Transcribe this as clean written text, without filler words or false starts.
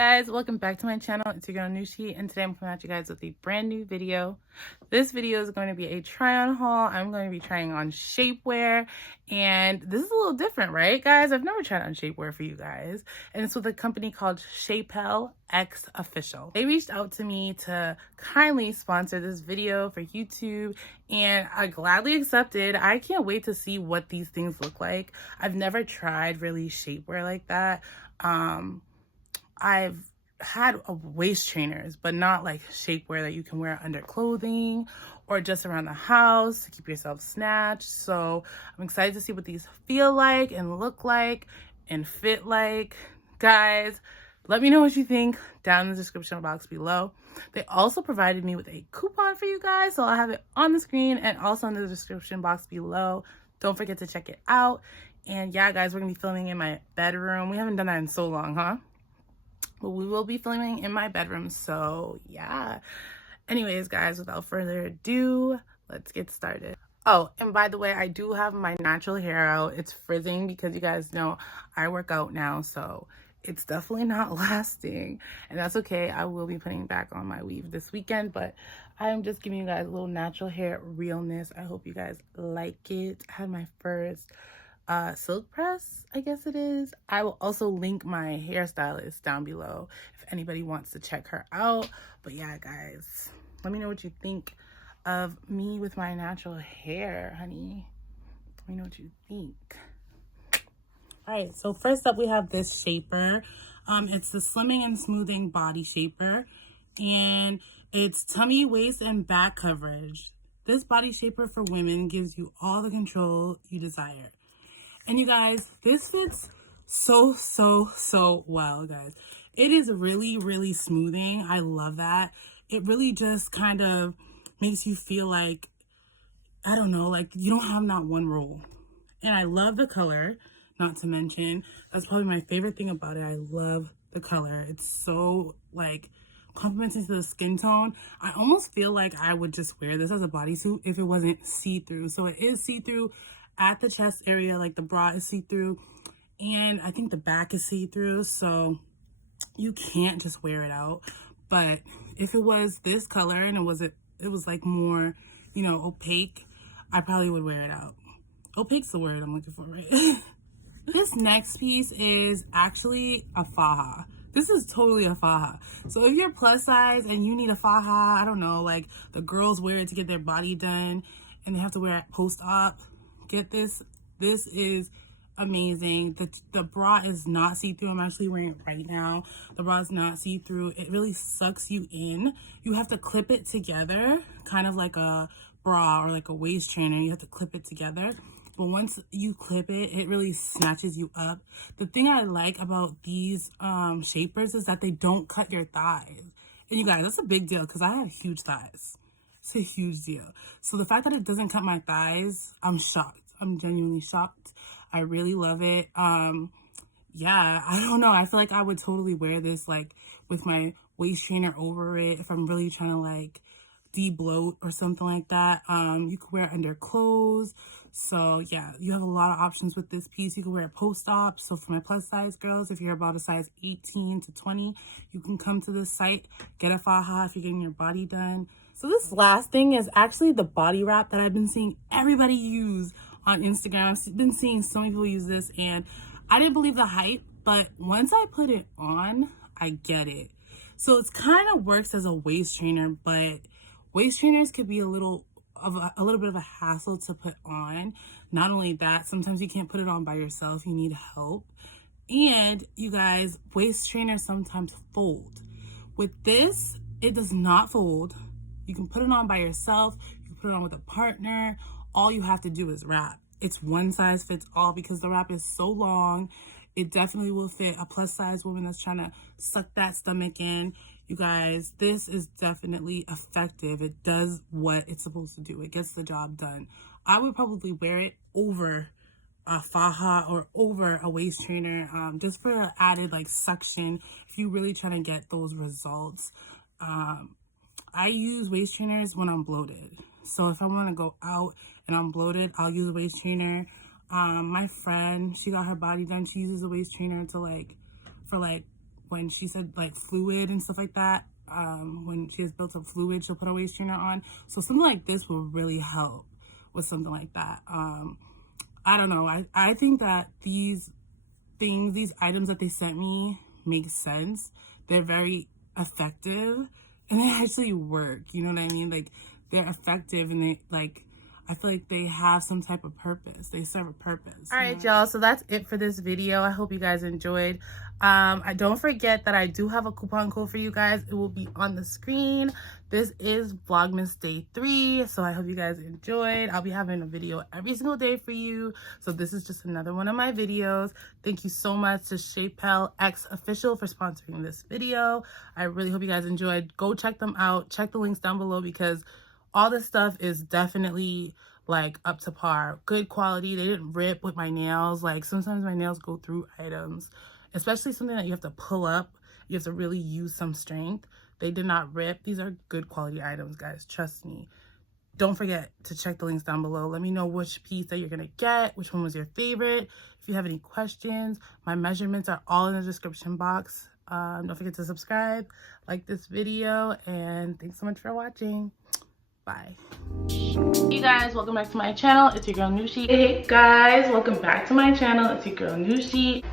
guys, welcome back to my channel. It's your girl Noushie, and today I'm coming at you guys with a brand new video. This video is going to be a try on haul. I'm going to be trying on shapewear, and this is a little different, right guys? I've never tried on shapewear for you guys, and it's with a company called Shapellxofficial. They reached out to me to kindly sponsor this video for YouTube, and I gladly accepted. I can't wait to see what these things look like. I've never tried really shapewear like that. I've had waist trainers, but not like shapewear that you can wear under clothing or just around the house to keep yourself snatched. So I'm excited to see what these feel like and look like and fit like. Guys, let me know what you think down in the description box below. They also provided me with a coupon for you guys, so I'll have it on the screen and also in the description box below. Don't forget to check it out. And yeah, guys, we're gonna be filming in my bedroom. We haven't done that in so long, huh? But we will be filming in my bedroom, so yeah. Anyways, guys, without further ado, let's get started. Oh, and by the way, I do have my natural hair out. It's frizzing because you guys know I work out now, so it's definitely not lasting, and that's okay. I will be putting back on my weave this weekend, but I'm just giving you guys a little natural hair realness. I hope you guys like it. I had my first silk press, I guess it is. I will also link my hairstylist down below if anybody wants to check her out. But yeah, guys, let me know what you think of me with my natural hair, honey. Let me know what you think. All right, so first up we have this shaper. It's the Slimming and Smoothing Body Shaper, and it's tummy, waist, and back coverage. This body shaper for women gives you all the control you desire. And you guys, this fits so well, guys. It is really smoothing. I love that. It really just kind of makes you feel like, I don't know, like you don't have not one roll. And I love the color, not to mention, that's probably my favorite thing about it. I love the color. It's so like complementing to the skin tone. I almost feel like I would just wear this as a bodysuit if it wasn't see-through. So it is see-through at the chest area, like the bra is see-through, and I think the back is see-through, so you can't just wear it out. But if it was this color and it was like more, you know, opaque, I probably would wear it out. Opaque's the word I'm looking for, right? This next piece is actually a faja. This is totally a faja. So if you're plus size and you need a faja, I don't know, like the girls wear it to get their body done and they have to wear it post-op, get this. This is amazing. The bra is not see-through. I'm actually wearing it right now. The bra is not see-through. It really sucks you in. You have to clip it together, kind of like a bra or like a waist trainer. You have to clip it together. But once you clip it, it really snatches you up. The thing I like about these shapers is that they don't cut your thighs. And you guys, that's a big deal because I have huge thighs. It's a huge deal. So the fact that it doesn't cut my thighs, I'm shocked. I'm genuinely shocked. I really love it. Yeah, I don't know. I feel like I would totally wear this like with my waist trainer over it if I'm really trying to like de-bloat or something like that. You could wear it under clothes. So yeah, you have a lot of options with this piece. You can wear it post-op. So for my plus size girls, if you're about a size 18 to 20, you can come to this site, get a faja if you're getting your body done. So this last thing is actually the body wrap that I've been seeing everybody use on Instagram. I've been seeing so many people use this and I didn't believe the hype, but once I put it on, I get it. So it's kind of works as a waist trainer, but waist trainers could be a little bit of a hassle to put on. Not only that, sometimes you can't put it on by yourself. You need help. And you guys, waist trainers sometimes fold. With this, it does not fold. You can put it on by yourself. You can put it on with a partner. All you have to do is wrap. It's one size fits all because the wrap is so long. It definitely will fit a plus size woman that's trying to suck that stomach in. You guys, this is definitely effective. It does what it's supposed to do. It gets the job done. I would probably wear it over a faja or over a waist trainer, just for added like suction if you really trying to get those results. I use waist trainers when I'm bloated. So if I want to go out and I'm bloated, I'll use a waist trainer. My friend, she got her body done. She uses a waist trainer to for when she said like fluid and stuff like that. When she has built up fluid, she'll put a waist trainer on. So something like this will really help with something like that. I don't know. I think that these items that they sent me make sense. They're very effective and they actually work. You know what I mean? Like, they're effective and they, like, I feel like they have some type of purpose. They serve a purpose. All right, y'all. So that's it for this video. I hope you guys enjoyed. I don't forget that I do have a coupon code for you guys. It will be on the screen. This is Vlogmas Day 3. So I hope you guys enjoyed. I'll be having a video every single day for you. So this is just another one of my videos. Thank you so much to Shapellxofficial for sponsoring this video. I really hope you guys enjoyed. Go check them out. Check the links down below because all this stuff is definitely like up to par. Good quality. They didn't rip with my nails. Like, sometimes my nails go through items, especially something that you have to pull up. You have to really use some strength. They did not rip. These are good quality items, guys. Trust me. Don't forget to check the links down below. Let me know which piece that you're going to get, which one was your favorite. If you have any questions, my measurements are all in the description box. Don't forget to subscribe, like this video, and thanks so much for watching. Bye. Hey guys, welcome back to my channel. It's your girl Noushie. Hey guys, welcome back to my channel. It's your girl Noushie.